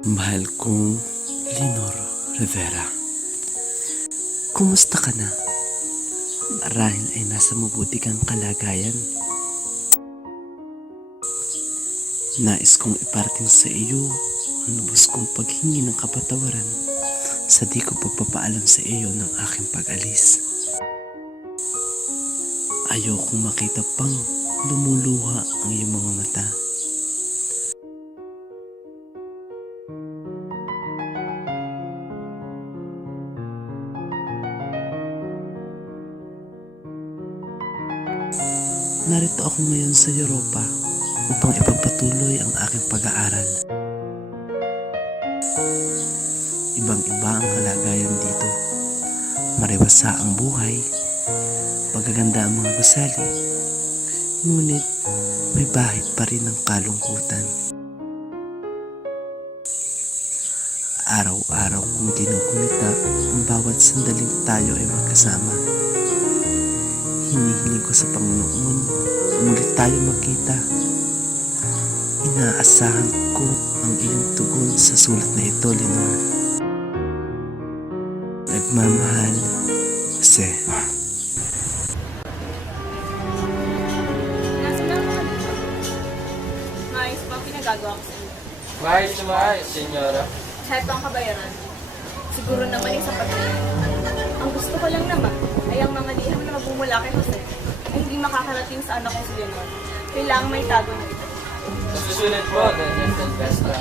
Mahal kong Leonor Rivera, kumusta ka na? Marahil ay nasa mabuti kang kalagayan. Nais kong iparating sa iyo ang lubos kong paghingi ng kapatawaran sa di ko pagpapaalam sa iyo ng aking pag-alis. Ayokong makita pang lumuluha ang iyong mga mata. Narito ako ngayon sa Europa upang ipagpatuloy ang aking pag-aaral. Ibang-iba ang kalagayan dito. Mariwasa ang buhay, magaganda ang mga gusali, ngunit may bahid pa rin ang kalungkutan. Araw-araw kong ginugunita ang bawat sandaling tayo ay magkasama. Hinihiling ko sa Panginoon muli tayo magkita. Inaasahan ko ang iyong tugon sa sulat na ito, Leonor. Nagmamahal, Jose. Nasa na mga dito? Maayos ba ang pinagagawa ko sa iyo? Maayos na maayos, senyora. Heto ang kabayaran. Siguro naman yung sapat na yun. Ang gusto ko lang naman ay ang mga liham na magmumula kay Jose ay hindi makakarating sa anak ko si Leonor. Kailangan may tago na ito. Nasusulit po, Daniel Silvestra.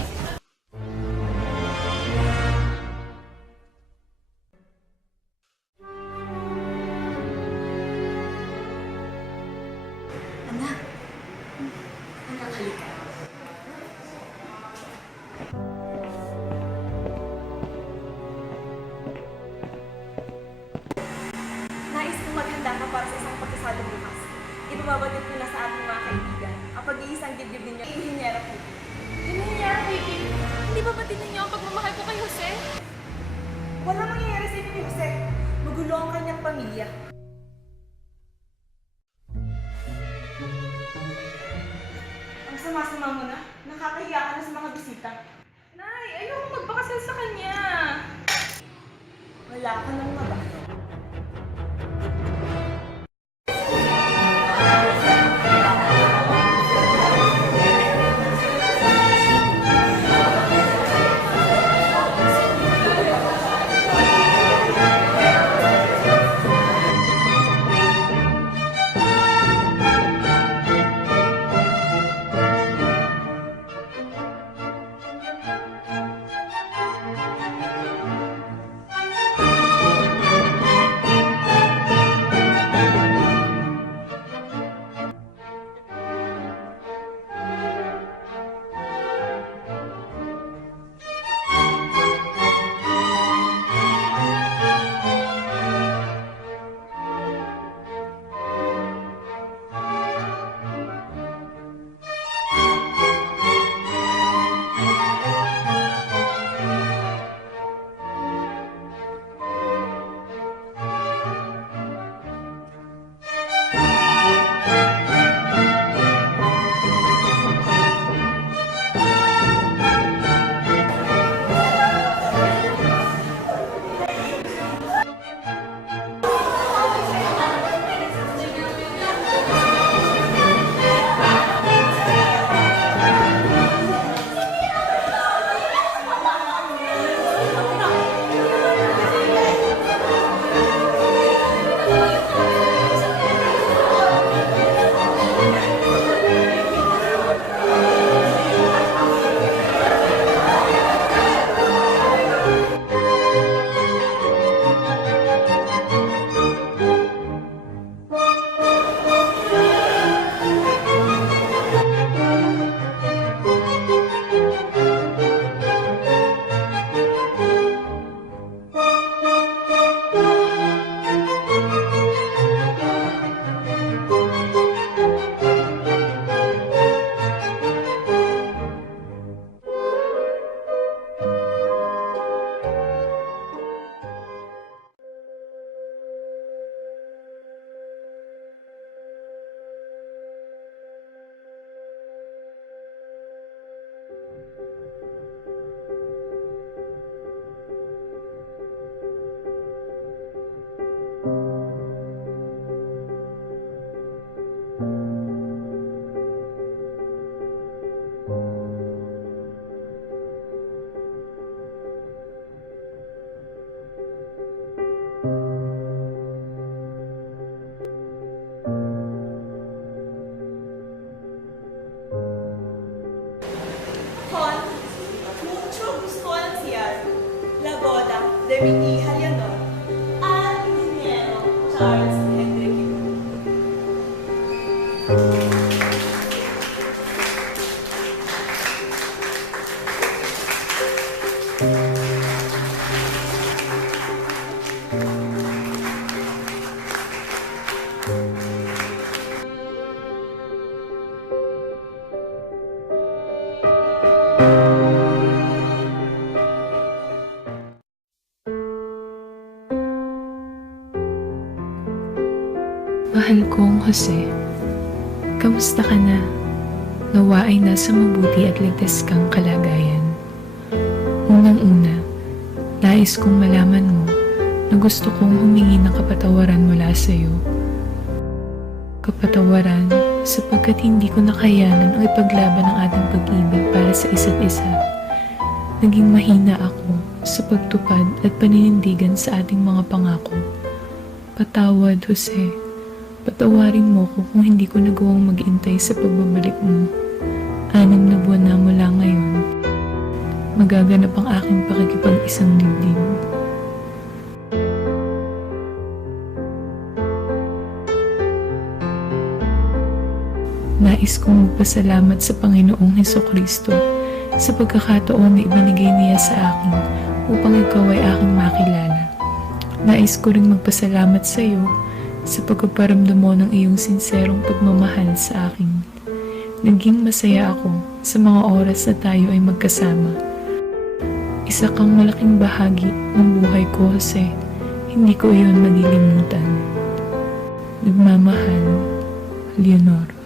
Anak! Anak, halika. Nais kong maghanda ka para sa isang pagkasalo bukas. Ibababatid ko na sa ating mga kaibigan ang pag-iisang dibdib ninyo, Inhinyera Pipi. Inhinyera Pipi, hindi ba batid ninyo ang pagmamahal ko kay Jose? Walang mangyayari sa inyo ni Jose. Magulo ang kanyang pamilya. Ang sama-sama mo na. Nakakahiya ka na sa mga bisita. Nay, ayoko magpakasal sa kanya. Wala ka nang maba. Mahal kong Jose, kamusta ka na? Nawa ay nasa mabuti at ligtas kang kalagayan. Unang-una, nais kong malaman mo na gusto kong humingi ng kapatawaran mula sa iyo. Kapatawaran sapagkat hindi ko nakayanan ang ipaglaban ang ating pag-ibig para sa isa't isa. Naging mahina ako sa pagtupad at paninindigan sa ating mga pangako. Patawad, Jose. Patawarin mo ko kung hindi ko nagawang mag-intay sa pagbabalik mo. 6 na buwan na mula ngayon, magaganap ang aking pakikipag-isang dibdib. Nais kong magpasalamat sa Panginoong Hesukristo sa pagkakataon na ibinigay niya sa akin upang ikaw ay aking makilala. Nais ko ring magpasalamat sa iyo sa pagpaparamdam mo ng iyong sinserong pagmamahal sa akin. Naging masaya ako sa mga oras na tayo ay magkasama. Isa kang malaking bahagi ng buhay ko, Jose. Hindi ko iyon malilimutan. Nagmamahal, Leonor.